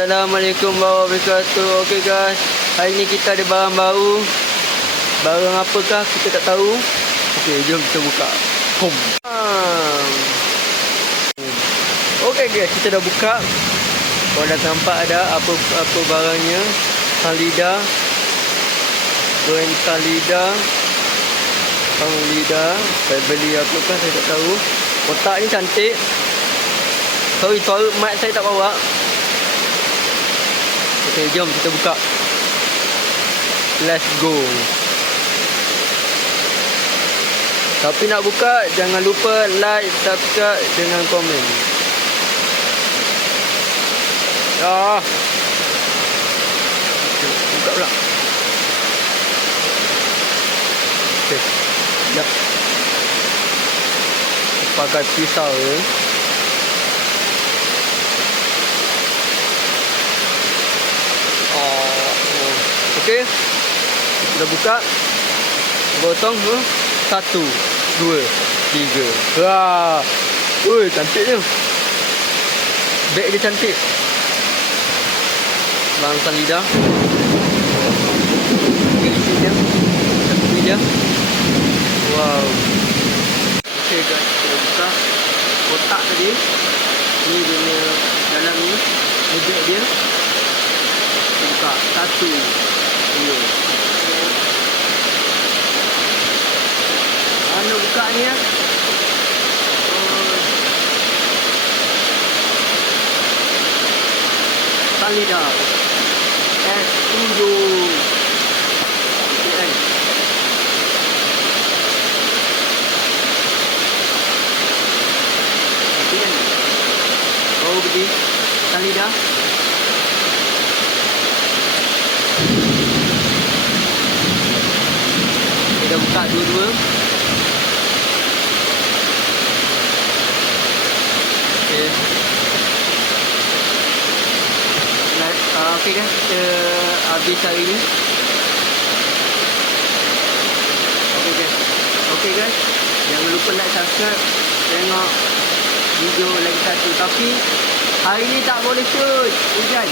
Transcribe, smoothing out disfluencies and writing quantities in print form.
Assalamualaikum warahmatullahi wabarakatuh. Okey guys, hari ni kita ada barang baru. Barang apakah kita tak tahu. Okey, jom kita buka. Kom. Okey guys, kita dah buka. Kau dah nampak ada apa barangnya. Salida. Brand Salida. Saya beli apakah saya tak tahu. Kotak ni cantik. Sorry, mic saya tak bawa. Okey, jom kita buka. Let's go. Tapi nak buka, jangan lupa like, subscribe dengan komen. Buka pula. Okey. Sekejap. Pakai pisau ya. Okey. Kita buka. Potong tu. 1, 2, 3. Wah. Ui, cantiknya. Beg dia cantik. Bang Salida. Ini dia. Wow. Okey guys, kita buka kotak tadi. Ini dia punya dalam ni. Beg dia. Buka 1, 2. Mana buka ni ya? Salida S7. Okay, kan? Okay, kan? Baru beli Salida. Kita buka dua-dua. Okey guys, kita habis hari ni. Okey guys, jangan lupa like, subscribe, tengok video lagi satu. Tapi hari ni tak boleh shoot, hujan.